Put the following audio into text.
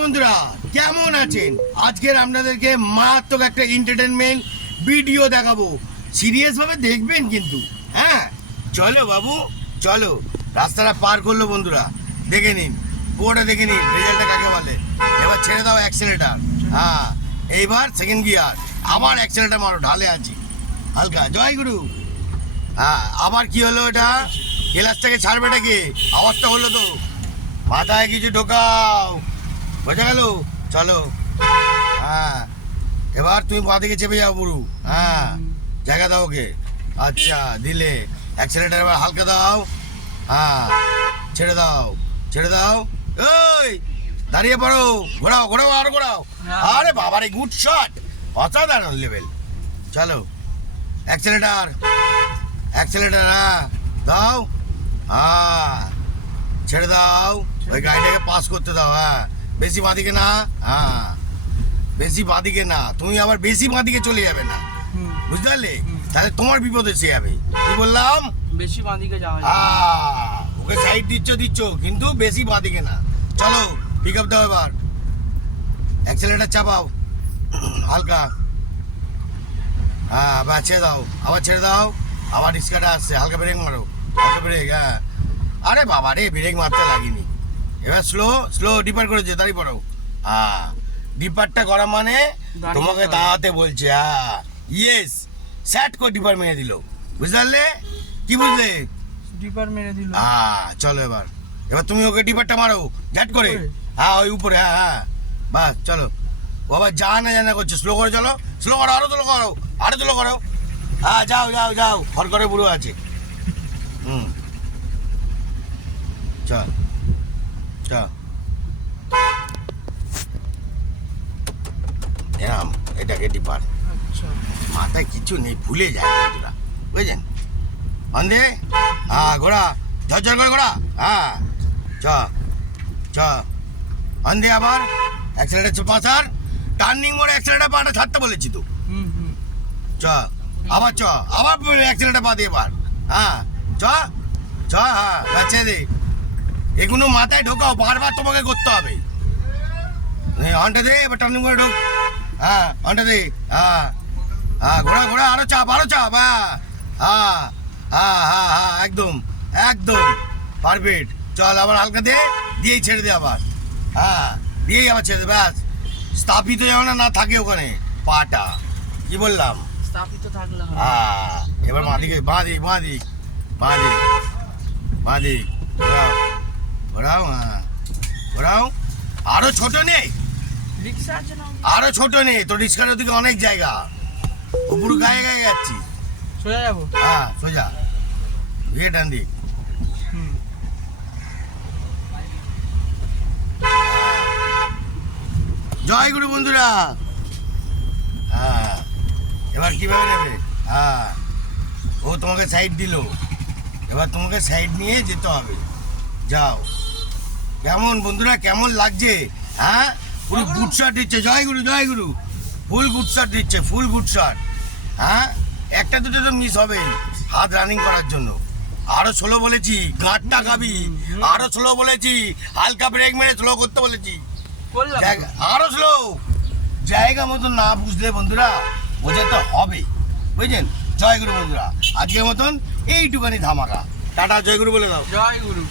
বন্ধুরা কেমন আছেন? আজকের আপনাদেরকে মারাত্মক একটা এন্টারটেনমেন্ট ভিডিও দেখাবো। সিরিয়াস ভাবে দেখবেন কিন্তু। হ্যাঁ চলো বাবু চলো। রাস্তাটা পার করলো বন্ধুরা, দেখে নিন পুরোটা দেখে নিন, রেজাল্টটা কাকে বলে। এবার ছেড়ে দাও অ্যাক্সেলেটার। হ্যাঁ এইবার সেকেন্ড গিয়ার, আবার অ্যাক্সেলেটার মারো, ঢালে আছি হালকা। জয় গুরু। হ্যাঁ আবার কি হলো? এটা ক্লাসটাকে ছাড়বেটা কে? আওয়াজটা হলো তো, মাথায় কিছু ঢোকাও, বোঝা গেল? চলো। হ্যাঁ এবার তুমি পা দিকে চেপে যাও বুড়ু। হ্যাঁ জায়গা দাও ওকে। আচ্ছা দিলে অ্যাক্সেলেটার, এবার হালকা দাও। হ্যাঁ ছেড়ে দাও, ছেড়ে দাও। ওই দাঁড়িয়ে পড়ো, ঘোরাও ঘোরাও আরো ঘোরাও। আরে বাবারে গুড শট, অসাধারণ লেভেল। চলো অ্যাক্সেলেটার, অ্যাক্সেলেটার। হ্যাঁ দাও। হ্যাঁ ছেড়ে দাও, ওই গাড়িটাকে পাস করতে দাও। হ্যাঁ বেশি বাঁদিকে না। হ্যাঁ বেশি বাঁদিকে না, তুমি আবার বেশি বাঁদিকে চলে যাবে না, বুঝতে পারলে? তাহলে তোমার বিপদ এসে যাবে। কি বললাম? বেশি বাঁদিকে যাওয়া ওকে সাইড দিচ্ছ কিন্তু বেশি বাঁদিকে না। চলো পিক আপ দাও, এবার অ্যাক্সেলেটার চাপাও হালকা। হ্যাঁ বা ছেড়ে দাও, আবার ছেড়ে দাও, আবার রিক্সাটা আসছে, হালকা ব্রেক মারো, হালকা ব্রেক। হ্যাঁ আরে বাবা রে, ব্রেক মারতে লাগিনি। এবার স্লো স্লো ডিপার করেছে, দাঁড়িয়ে পড়ো। হ্যাঁ ডিপারটা করা মানে তোমাকে দাঁড়াতে বলছে। হ্যাঁ ইয়েস, স্যাট করে ডিপার মেরে দিল, বুঝতে পারলে? কি বুঝলে? ডিপার মেরে দিল। হ্যাঁ চলো এবার, এবার তুমি ওকে ডিপারটা মারো ঝাট করে। হ্যাঁ ওই উপরে। হ্যাঁ হ্যাঁ বাস চলো। ও আবার জানা করছে, স্লো করে চলো, স্লো করো, আরো স্লো করো, আরো স্লো করো। হ্যাঁ যাও যাও যাও, ঘর করে বুড়ো আছে। চল চল। এরাম এটাকে ডিপার। আচ্ছা মাথায় কিছু নেই, ভুলে যায় বন্ধুরা, বুঝলেন? অন্ধে হ্যাঁ ঘোড়া, ঝরঝর করে ঘোড়া। হ্যাঁ চ চ অন্ধে। আবার অ্যাক্সেলেটার পাশার, টার্নিং মোড়ে অ্যাক্সেলেটার পাটা ছাড়তে বলেছি তো। চ আবার চ, আবার অ্যাক্সেলেটার পা দিয়ে এবার। হ্যাঁ চ চ। হ্যাঁ বাচ্চা দে, এগুলো মাথায় ঢোকাও, বারবার তোমাকে করতে হবে। হর্নটা দে, এবার টার্নিং মোড়ে ঢোক। হ্যাঁ হর্নটা দে। হ্যাঁ হ্যাঁ ঘোড়া ঘোড়া, আরো চাপ আরো চাপ। হ্যাঁ হ্যাঁ হ্যাঁ হ্যাঁ হ্যাঁ একদম একদম পারফেক্ট। চল আবার হালকা দে, দিয়েই ছেড়ে দে আবার। হ্যাঁ দিয়েই আবার ছেড়ে দে, ব্যাস। স্থাপিত যেন না থাকে ওখানে পাটা। কি বললাম? স্থাপিত থাকলে হবে। হ্যাঁ এবার বাঁদিকে, বাঁদিক বাঁদিক বাঁদিক বাঁদিক ঘোরাও ঘোরাও। হ্যাঁ ঘোরাও, আরো ছোট নেই, রিক্সা আছে না? আরো ছোট নেই তো, রিক্সার ওদিকে অনেক জায়গা, উপরু গায়ে গায়ে যাচ্ছি। সোজা যাবো? হ্যাঁ সোজা গিয়ে ডান দিক। জয় গুরু বন্ধুরা। হ্যাঁ এবার কিভাবে নেবে? হ্যাঁ ও তোমাকে সাইড দিল, এবার তোমাকে সাইড নিয়ে যেতে হবে। যাও। কেমন বন্ধুরা, কেমন লাগছে? হ্যাঁ পুরো গুড শট দিচ্ছে। জয় গুরু জয় গুরু, ফুল গুড শট দিচ্ছে, ফুল গুড শট। হ্যাঁ একটা দুটো তো মিস হবে হাত রানিং করার জন্য। আরো স্লো বলেছি, গাঁটটা খাবি। আরো স্লো বলেছি, হালকা ব্রেক মেরে স্লো করতে বলেছি। আরো স্লো, জায়গা মতন না বুঝলে বন্ধুরা বোঝাতে হবে, বুঝলেন? জয় গুরু বন্ধুরা, আজকের মতন এইটুখানি ধামাকা। টাটা, জয় গুরু বলে দাও। জয় গুরু।